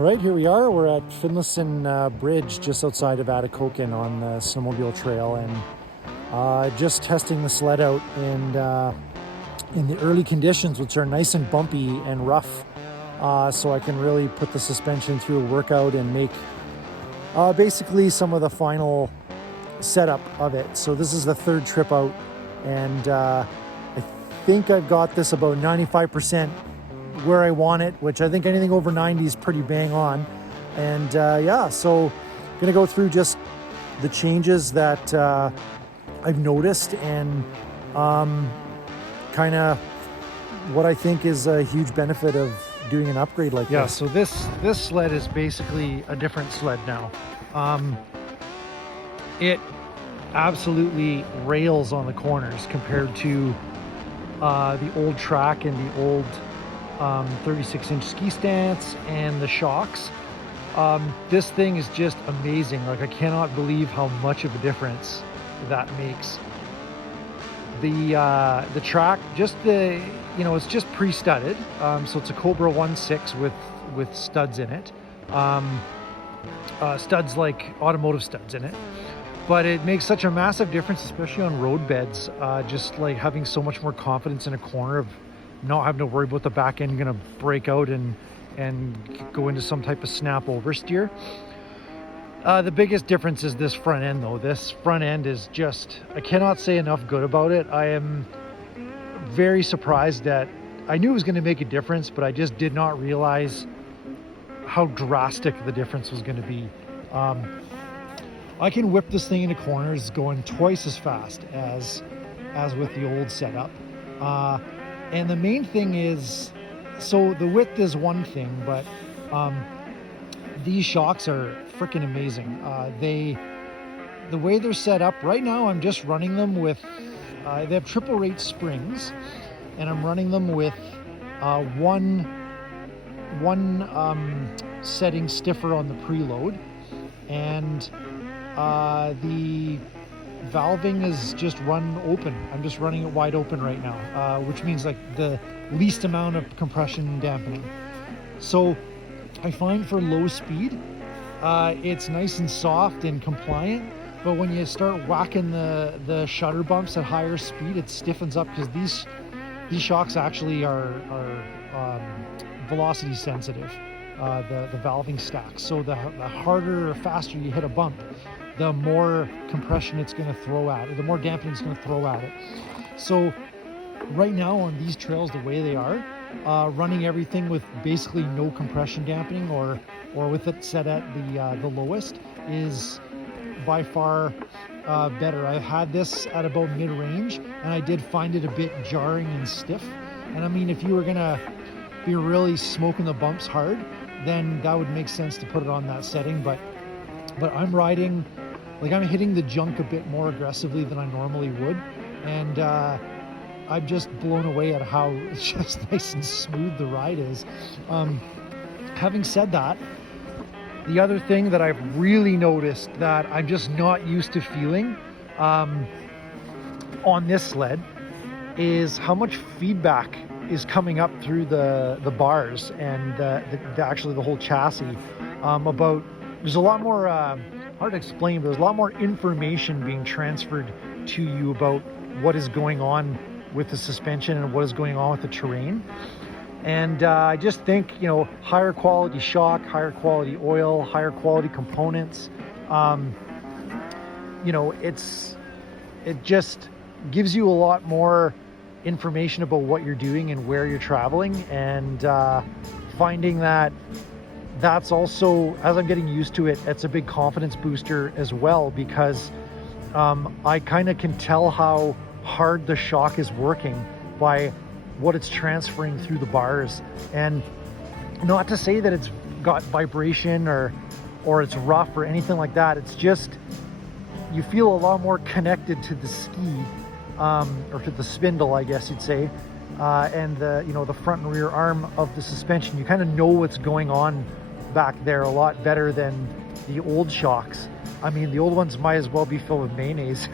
All right, here we are. We're at Finlayson Bridge, just outside of Atikokan on the snowmobile trail, and just testing the sled out. And in the early conditions, which are nice and bumpy and rough, so I can really put the suspension through a workout and make basically some of the final setup of it. So this is the third trip out, and I think I've got this about 95% where I want it, which I think anything over 90 is pretty bang on. And yeah, so I'm gonna go through just the changes that I've noticed and kind of what I think is a huge benefit of doing an upgrade like this. Yeah, so this sled is basically a different sled now. It absolutely rails on the corners compared to the old track and the old 36-inch ski stance and the shocks. This thing is just amazing. Like, I cannot believe how much of a difference that makes. The track, just it's just pre-studded, so it's a Cobra 1.6 with studs in it, studs like automotive studs in it. But it makes such a massive difference, especially on road beds, just like having so much more confidence in a corner of not having to worry about the back end gonna break out and go into some type of snap oversteer. The biggest difference is this front end though. This front end is just, I cannot say enough good about it. I am very surprised that I knew it was gonna make a difference, but I just did not realize how drastic the difference was gonna be. I can whip this thing into corners going twice as fast as with the old setup. And the main thing is, so the width is one thing, but these shocks are freaking amazing. The way they're set up right now, I'm just running them with, they have triple rate springs, and I'm running them with one setting stiffer on the preload, and the valving is just run open. I'm just running it wide open right now, which means like the least amount of compression and dampening. So I find for low speed, it's nice and soft and compliant, but when you start whacking the shutter bumps at higher speed, it stiffens up, because these shocks actually are velocity sensitive, the valving stacks. So the harder or faster you hit a bump, the more compression it's going to throw at it, the more dampening it's going to throw at it. So right now on these trails, the way they are, running everything with basically no compression dampening, or with it set at the lowest, is by far better. I've had this at about mid-range, and I did find it a bit jarring and stiff. And I mean, if you were going to be really smoking the bumps hard, then that would make sense to put it on that setting. But I'm riding, like, I'm hitting the junk a bit more aggressively than I normally would, and I'm just blown away at how just nice and smooth the ride is. Having said that, the other thing that I've really noticed that I'm just not used to feeling on this sled is how much feedback is coming up through the bars and actually the whole chassis. There's a lot more, hard to explain, but there's a lot more information being transferred to you about what is going on with the suspension and what is going on with the terrain. And I just think, higher quality shock, higher quality oil, higher quality components, it just gives you a lot more information about what you're doing and where you're traveling, and finding that's also, as I'm getting used to it, it's a big confidence booster as well, because I kind of can tell how hard the shock is working by what it's transferring through the bars. And not to say that it's got vibration or it's rough or anything like that. It's just, you feel a lot more connected to the ski, or to the spindle, I guess you'd say, and the front and rear arm of the suspension. You kind of know what's going on back there a lot better than the old shocks. I mean, the old ones might as well be filled with mayonnaise.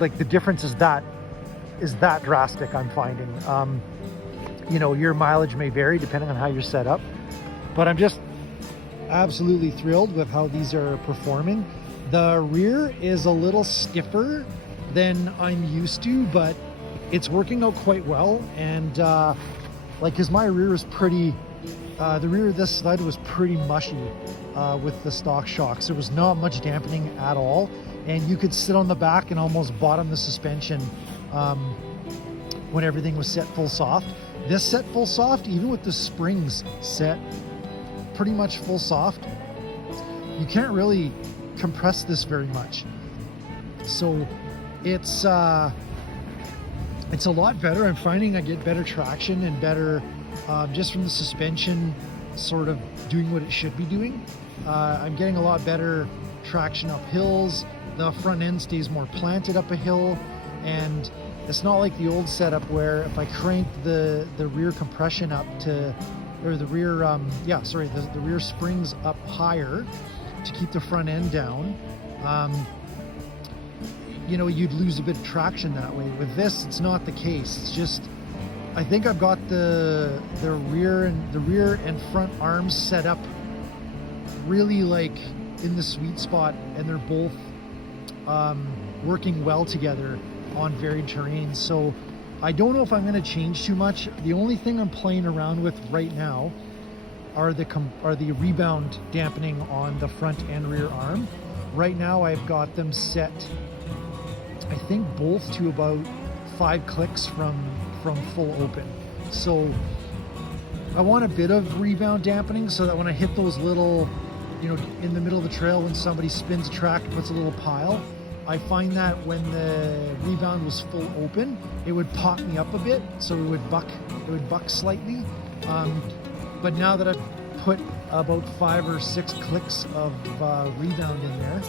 Like, the difference is that drastic, I'm finding. Your mileage may vary depending on how you're set up, But I'm just absolutely thrilled with how these are performing. The rear is a little stiffer than I'm used to, but it's working out quite well. And like, cause my rear is pretty, the rear of this sled was pretty mushy with the stock shocks. There was not much dampening at all. And you could sit on the back and almost bottom the suspension when everything was set full soft. This set full soft, even with the springs set pretty much full soft, you can't really compress this very much. So it's a lot better. I'm finding I get better traction and better just from the suspension sort of doing what it should be doing. I'm getting a lot better traction up hills. The front end stays more planted up a hill, and it's not like the old setup where if I crank the rear compression up to, or the rear, the rear springs up higher to keep the front end down, you know, you'd lose a bit of traction that way. With this, it's not the case. It's just, I think I've got the rear and front arms set up really like in the sweet spot, and they're both working well together on varied terrains. So I don't know if I'm going to change too much. The only thing I'm playing around with right now are the rebound dampening on the front and rear arm. Right now I've got them set, I think, both to about 5 clicks from full open. So I want a bit of rebound dampening so that when I hit those little, you know, in the middle of the trail, when somebody spins a track and puts a little pile, I find that when the rebound was full open, it would pop me up a bit, so it would buck slightly. But now that I've put about 5 or 6 clicks of rebound in there,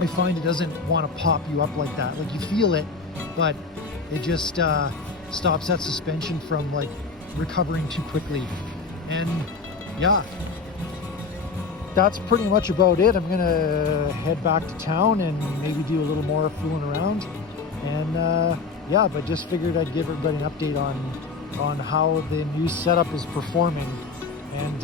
I find it doesn't want to pop you up like that. Like, you feel it, but it just stops that suspension from like recovering too quickly. And yeah, that's pretty much about it. I'm gonna head back to town and maybe do a little more fooling around. And yeah, but just figured I'd give everybody an update on how the new setup is performing. And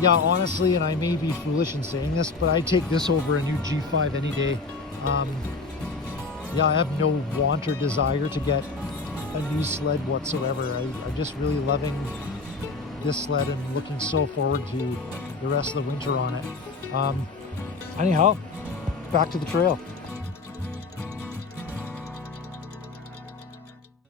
yeah, honestly, and I may be foolish in saying this, but I'd take this over a new G5 any day. Yeah, I have no want or desire to get a new sled whatsoever. I'm just really loving this sled and looking so forward to the rest of the winter on it. Anyhow, back to the trail.